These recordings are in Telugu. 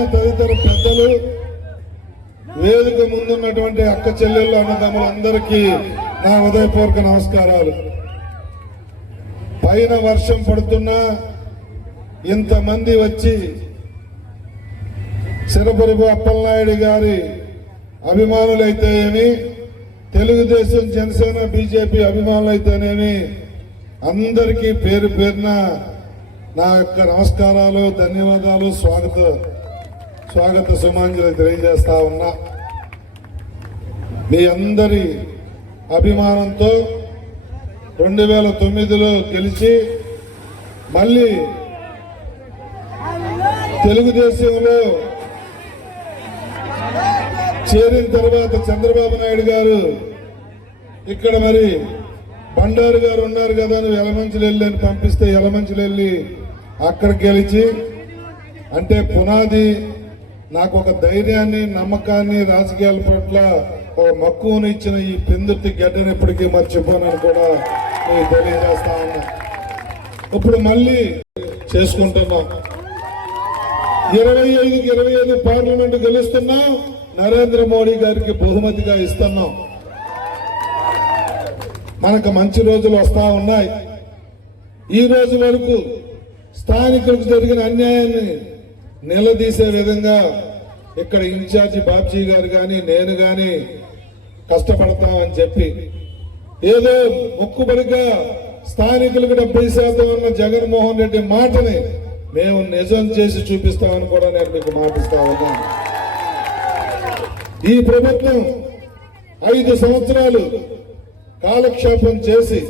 వేదిక ఉన్న తదితర పెద్దలు వేదిక ముందున్నటువంటి అక్క చెల్లెళ్ళు అన్నదమ్ములందరికీ నా ఉదయపూర్వక నమస్కారాలు. పైన వర్షం పడుతున్నా ఇంతమంది వచ్చి సిరపురపు అప్పలనాయుడు గారి అభిమానులైతే ఏమి తెలుగుదేశం జనసేన బీజేపీ అభిమానులైతేనేమి అందరికీ పేరు పేరున నా యొక్క నమస్కారాలు ధన్యవాదాలు స్వాగతం. స్వాగత సుమాంజలి తెలియజేస్తా ఉన్నా. మీ అందరి అభిమానంతో రెండు వేల తొమ్మిదిలో గెలిచి మళ్ళీ తెలుగుదేశంలో చేరిన తర్వాత చంద్రబాబు నాయుడు గారు ఇక్కడ మరి బండారు గారు ఉన్నారు కదా నువ్వు ఎలమంచులు వెళ్ళి అని పంపిస్తే ఎలమంచులు వెళ్ళి అక్కడ గెలిచి అంటే పునాది నాకు ఒక ధైర్యాన్ని నమ్మకాన్ని రాజకీయాల పట్ల ఒక మక్కువను ఇచ్చిన ఈ పెందుర్తి గడ్డను ఎప్పటికీ మర్చిపోనని కూడా నేను తెలియజేస్తా ఉన్నా. ఇప్పుడు మళ్ళీ చేసుకుంటున్నాం. ఇరవై ఐదుకి ఇరవై ఐదు పార్లమెంట్ గెలుస్తున్నాం. నరేంద్ర మోడీ గారికి బహుమతిగా ఇస్తున్నాం. మనకు మంచి రోజులు వస్తా ఉన్నాయి. ఈ రోజు వరకు స్థానికులకు జరిగిన అన్యాయాన్ని నిలదీసే విధంగా ఇక్కడ ఇన్ఛార్జి బాబ్జీ గారు కానీ నేను కానీ కష్టపడతామని చెప్పి ఏదో మొక్కుబడిగా స్థానికులకు డెబ్బై శాతం ఉన్న జగన్మోహన్ రెడ్డి మాటని మేము నిజం చేసి చూపిస్తామని కూడా నేను మీకు మాటిస్తా ఉన్నాను. ఈ ప్రభుత్వం ఐదు సంవత్సరాలు కాలక్షేపం చేసి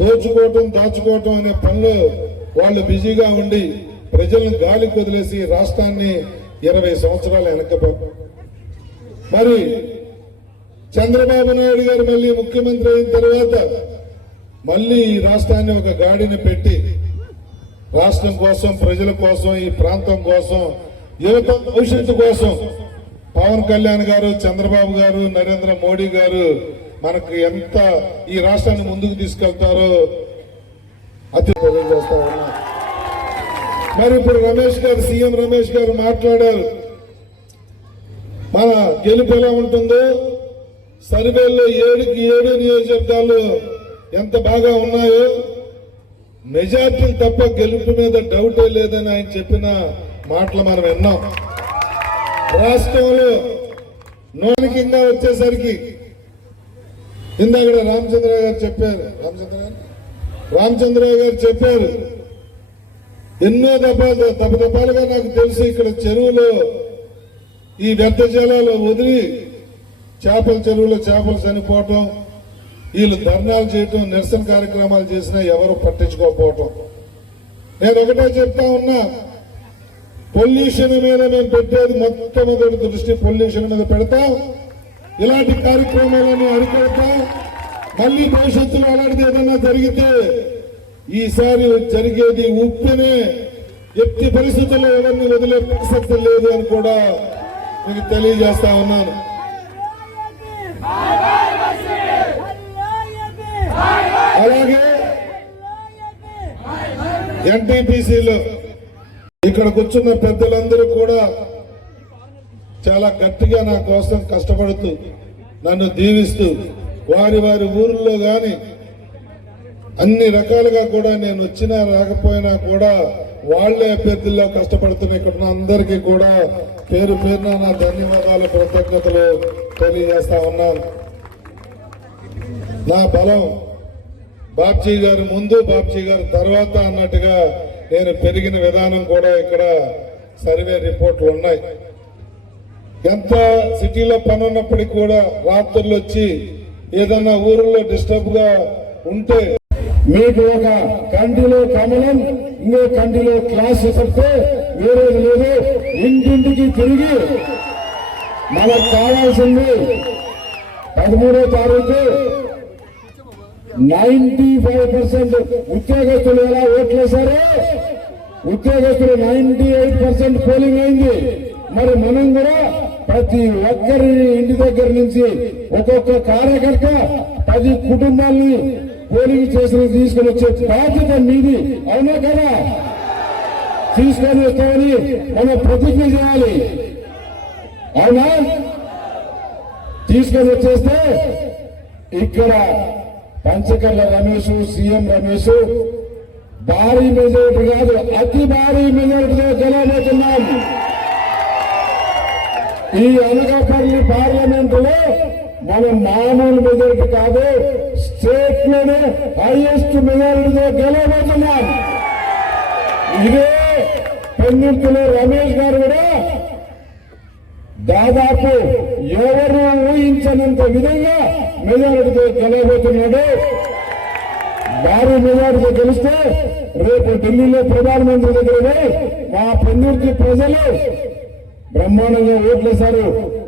దోచుకోవటం దాచుకోవటం అనే పనిలో వాళ్ళు బిజీగా ఉండి ప్రజలను గాలికి వదిలేసి రాష్ట్రాన్ని ఇరవై సంవత్సరాలు వెనక్కి మరి చంద్రబాబు నాయుడు గారు మళ్ళీ ముఖ్యమంత్రి అయిన తర్వాత మళ్ళీ ఈ రాష్ట్రాన్ని ఒక గాడిని పెట్టి రాష్ట్రం కోసం ప్రజల కోసం ఈ ప్రాంతం కోసం యువత భవిష్యత్తు కోసం పవన్ కళ్యాణ్ గారు చంద్రబాబు గారు నరేంద్ర మోడీ గారు మనకు ఎంత ఈ రాష్ట్రాన్ని ముందుకు తీసుకెళ్తారో అతి తెలియజేస్తా ఉన్నా. మరి ఇప్పుడు రమేష్ గారు సీఎం రమేష్ గారు మాట్లాడారు. మన గెలుపు ఎలా ఉంటుందో సర్వేల్లో ఏడుకి ఏడు నియోజకవర్గాలు ఎంత బాగా ఉన్నాయో మెజార్టీ తప్ప గెలుపు మీద డౌటే లేదని ఆయన చెప్పిన మాటలు మనం విన్నాం. రాష్ట్రంలో కింద వచ్చేసరికి ఇందాక రామచంద్రరావు గారు చెప్పారు రామచంద్ర గారు? రామచంద్రరావు గారు చెప్పారు ఎన్నో దఫాలు దఫదఫాలుగా నాకు తెలుసు ఇక్కడ చెరువులో ఈ వ్యర్థ జలాలు వదిలి చేపల చెరువులో చేపలు చనిపోవటం వీళ్ళు ధర్నాలు చేయటం నిరసన కార్యక్రమాలు చేసినా ఎవరు పట్టించుకోకపోవటం. నేను ఒకటే చెప్తా ఉన్నా పొల్యూషన్ మీద మేము పెట్టేది మొట్టమొదటి దృష్టి పొల్యూషన్ మీద పెడతాం. ఇలాంటి కార్యక్రమాలను అరికడతాం. మళ్ళీ భవిష్యత్తులో అలాంటిది ఏదైనా జరిగితే ఈసారి జరిగేది ఉప్పెనే. ఎట్టి పరిస్థితుల్లో ఎవరిని వదిలే ప్రసక్తి లేదు అని కూడా మీకు తెలియజేస్తా ఉన్నాను. అలాగే ఎన్టీపీసీలో ఇక్కడ కూర్చున్న పెద్దలందరూ కూడా చాలా గట్టిగా నా కోసం కష్టపడుతూ నన్ను దీవిస్తూ వారి వారి ఊర్లో కానీ అన్ని రకాలుగా కూడా నేను వచ్చినా రాకపోయినా కూడా వాళ్ళే అభ్యర్థుల్లో కష్టపడుతున్న ఇక్కడ ఉన్న అందరికీ కూడా పేరు పేరున నా ధన్యవాదాలు కృతజ్ఞతలు తెలియజేస్తా ఉన్నాను. నా బలం బాబ్జీ గారు ముందు బాబ్జీ గారు తర్వాత అన్నట్టుగా నేను పెరిగిన విధానం కూడా ఇక్కడ సర్వే రిపోర్ట్లు ఉన్నాయి. ఎంత సిటీలో పని ఉన్నప్పటికీ కూడా రాత్రులు వచ్చి ఏదన్నా ఊరిలో డిస్టర్బ్గా ఉంటే మీకు ఒక కంటిలో కమలం ఇంకో కంటిలో క్లాస్ చెప్తే వేరేది లేదు. ఇంటింటికి తిరిగి మనకు కావాల్సింది పదమూడో తారీఖు. నైన్టీ ఫైవ్ పర్సెంట్ ఉద్యోగస్తులు ఎలా ఓట్లేశారో? ఉద్యోగస్తులు నైన్టీ ఎయిట్ పర్సెంట్ పోలింగ్ అయింది. మరి మనం కూడా ప్రతి ఒక్కరి ఇంటి దగ్గర నుంచి ఒక్కొక్క కార్యకర్త పది కుటుంబాల్ని పోలింగ్ చేసిన తీసుకుని వచ్చే బాధ్యత మీది. అవునా కదా? తీసుకొని వస్తామని మనం ప్రతిజ్ఞ చేయాలి. అవునా? తీసుకొని వచ్చేస్తే ఇక్కడ పంచకర్ల రమేష్ సీఎం రమేష్ భారీ మెజారిటీ కాదు అతి భారీ మెజారిటీతో గెలవబోతున్నాం. ఈ అనకాపల్లి పార్లమెంటులో మనం మామూలు మెజారిటీ కాదు స్టేట్లోనే హైయెస్ట్ మెజారిటీతో గెలవబోతున్నాం ఇదే పెన్నింటిలో రమేష్ గారు కూడా దాదాపు ఎవరు ఊహించనంత విధంగా మెజారిటీతో గెలవబోతున్నాడు. భారీ మెజారిటీతో గెలిస్తే రేపు ఢిల్లీలో ప్రధానమంత్రి దగ్గర మా పెన్నూర్తి ప్రజలు బ్రహ్మాండంగా ఓట్లేశారు.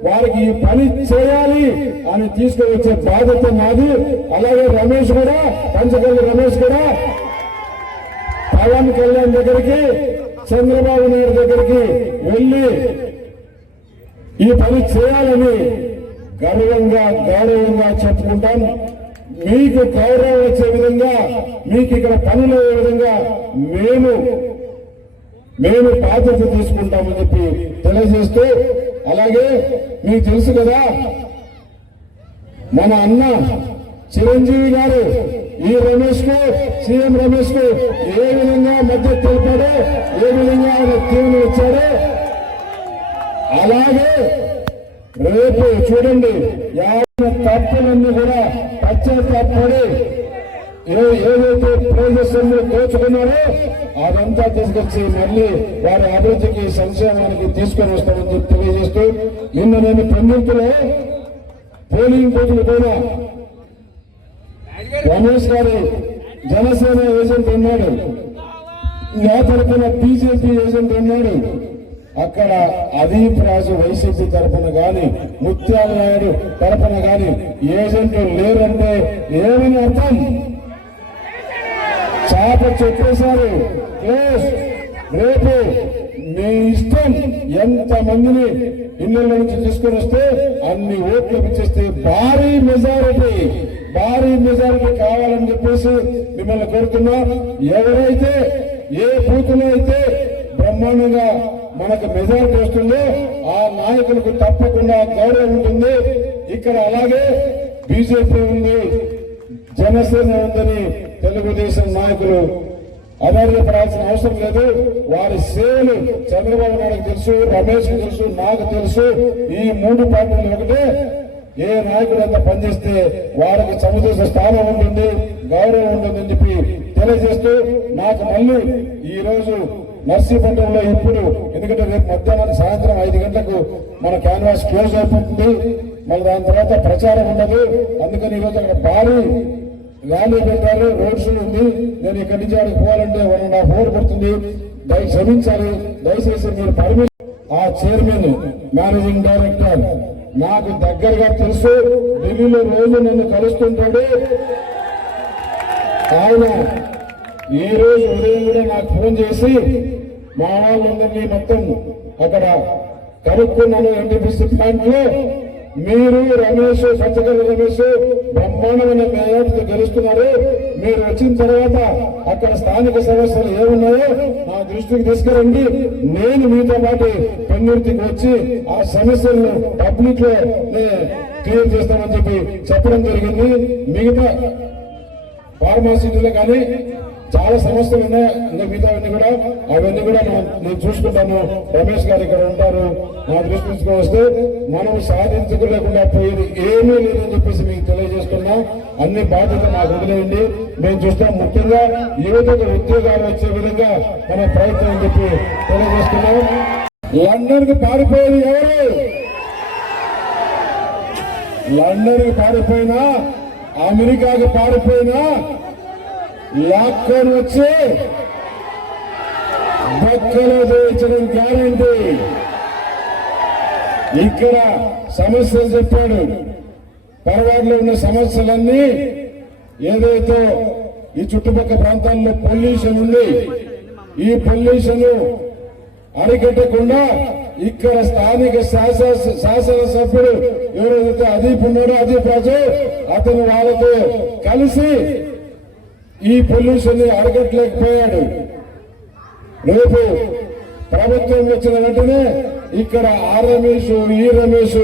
వారికి ఈ పని చేయాలి అని తీసుకువచ్చే బాధ్యత నాది అలాగే రమేష్ కూడా పంచకల్లి రమేష్ కూడా పవన్ కళ్యాణ్ దగ్గరికి చంద్రబాబు నాయుడు దగ్గరికి వెళ్ళి ఈ పని చేయాలని గర్వంగా గౌరవంగా చెప్పుకుంటాం. మీకు గౌరవం వచ్చే విధంగా మీకు ఇక్కడ పనులు అయ్యే విధంగా మేము మేము బాధ్యత తీసుకుంటామని చెప్పి తెలియజేస్తూ అలాగే మీకు తెలుసు కదా మన అన్న చిరంజీవి గారు ఈ రమేష్కు సీఎం రమేష్కు ఏ విధంగా మద్దతు తెలిపాడో ఏ విధంగా ఆయన తీవ్ర ఇచ్చాడో అలాగే రేపు చూడండి యాభై తప్పులన్నీ కూడా పశ్చాత్తాపడి ఏదైతే ప్రజలు కోచుకున్నారో అదంతా తీసుకొచ్చి మళ్ళీ వారి అభివృద్ధికి సంక్షేమానికి తీసుకొని వస్తామని చెప్పి తెలియజేస్తూ నిన్న నేను పెండింపులో పోలింగ్ బూతులు కూడా రమేష్ గారు జనసేన ఏజెంట్ ఉన్నాడు నా తరపున బీజేపీ ఏజెంట్ ఉన్నాడు అక్కడ అదీప్ రాజు వైసీపీ తరపున గాని ముత్యాల నాయుడు తరపున గాని ఏజెంట్లు లేరంటే ఏమని అర్థం? చాప చెప్పేశారు. రేపు మీ ఇష్టం ఎంత మందిని ఇళ్ళ నుంచి తీసుకొని వస్తే అన్ని ఓట్లు ఇచ్చేస్తే భారీ మెజారిటీ భారీ మెజారిటీ కావాలని చెప్పేసి మిమ్మల్ని కోరుతున్నా. ఎవరైతే ఏ బూతులో అయితే బ్రహ్మాండంగా మనకు మెజారిటీ వస్తుందో ఆ నాయకులకు తప్పకుండా గౌరవం ఉంటుంది. ఇక్కడ అలాగే బీజేపీ ఉంది జనసేన ఉందని తెలుగుదేశం నాయకులు అధైర్యపడాల్సిన అవసరం లేదు. వారి సేవలు చంద్రబాబు నాయుడు తెలుసు రమేష్ తెలుసు నాకు తెలుసు. ఈ మూడు పార్టీలు ఒకటే. ఏ నాయకుడు అంతా పనిచేస్తే వారికి సముదేశ స్థానం ఉంటుంది గౌరవం ఉంటుందని చెప్పి తెలియజేస్తూ నాకు మళ్ళీ ఈ రోజు నర్సీపట్నంలో ఇప్పుడు ఎందుకంటే రేపు మధ్యాహ్నం సాయంత్రం ఐదు గంటలకు మన క్యాన్వాస్ క్లోజ్ అయిపోతుంది. మళ్ళీ దాని తర్వాత ప్రచారం ఉండదు. అందుకని ఈరోజు అక్కడ భారీ ర్యాలీ పెట్టారు రోడ్ షో ఉంది నేను ఇక్కడి నుంచి ఆడికి పోవాలంటే వన్ అండ్ హాఫ్ అవర్ పడుతుంది దయ క్షమించాలి దయచేసి మీరు పర్మిషన్ ఆ చైర్మన్ మేనేజింగ్ డైరెక్టర్ నాకు దగ్గరగా తెలుసు ఢిల్లీలో రోజు నన్ను కలుస్తుంటాడు. ఆయన ఈ రోజు ఉదయం కూడా నాకు ఫోన్ చేసి మా వాళ్ళందరినీ మొత్తం అక్కడ కనుక్కున్నాను ఎన్టీపీసీ ప్లాంట్లో మీరు రమేష్ సత్యగర్ రమేష్ బ్రహ్మాండమైన మేయర్తో గెలుస్తున్నారు. మీరు వచ్చిన తర్వాత అక్కడ స్థానిక సమస్యలు ఏమున్నాయో నా దృష్టికి తీసుకురండి. నేను మీతో పాటు పెన్నుర్తికి వచ్చి ఆ సమస్యలను పబ్లిక్లో క్లియర్ చేస్తామని చెప్పి చెప్పడం జరిగింది. మిగతా ఫార్మాసిటీలో కానీ చాలా సమస్యలు ఉన్నాయి. మిగతావన్నీ కూడా అవన్నీ కూడా నేను చూసుకుంటాను. రమేష్ గారు ఇక్కడ ఉంటారు. నా దృష్టి వస్తే మనం సాధించుకోలేకుండా పోయేది ఏమీ లేదని చెప్పేసి మీకు తెలియజేస్తున్నాం. అన్ని బాధ్యత మాకు వదిలేయండి. మేము చూస్తాం ముఖ్యంగా యువతకు ఉద్యోగాలు వచ్చే విధంగా మన ప్రయత్నం అని చెప్పి తెలియజేస్తున్నాం. లండన్కు పారిపోయేది ఎవరు? లండన్కి పారిపోయినా అమెరికాకి పారిపోయినా లాక్కొని వచ్చి బొక్కలో చేయించడం గ్యారంటీ. ఇక్కడ సమస్యలు చెప్పాడు. పర్వాడలో ఉన్న సమస్యలన్నీ ఏదైతే ఈ చుట్టుపక్కల ప్రాంతాల్లో పొల్యూషన్ ఉంది ఈ పొల్యూషన్ అరికట్టకుండా ఇక్కడ స్థానిక శాసన శాసనసభ్యుడు ఎవరైతే అదీప్ ఉన్నాడో అదీప్ రాజు అతను వాళ్ళతో కలిసి ఈ పొల్యూషన్ని రేపు ప్రభుత్వం వచ్చిన వెంటనే ఇక్కడ ఆ రమేష్ ఈ రమేష్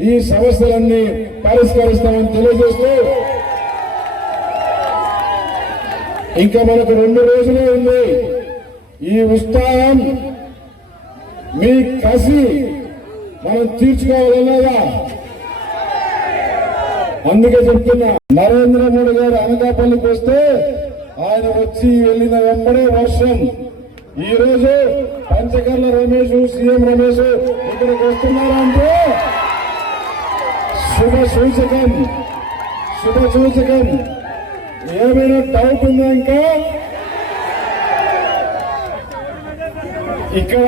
ఈ సమస్యలన్నీ పరిష్కరిస్తామని తెలియజేస్తూ ఇంకా మనకు రెండు రోజులే ఉంది. ఈ ఉత్సాహం మీ కసి మనం తీర్చుకోవాలన్నదా అందుకే చెప్తున్నా నరేంద్ర మోడీ గారు అనకాపల్లికి వస్తే ఆయన వచ్చి వెళ్ళిన వెంబడే వర్షం. ఈ రోజు పంచకర్ల రమేష్ సీఎం రమేష్ ఇక్కడికి వస్తున్నారంటే శుభ సూచకం శుభ సూచకం. ఏమైనా డౌట్ ఉందా ఇంకా ఇక్కడ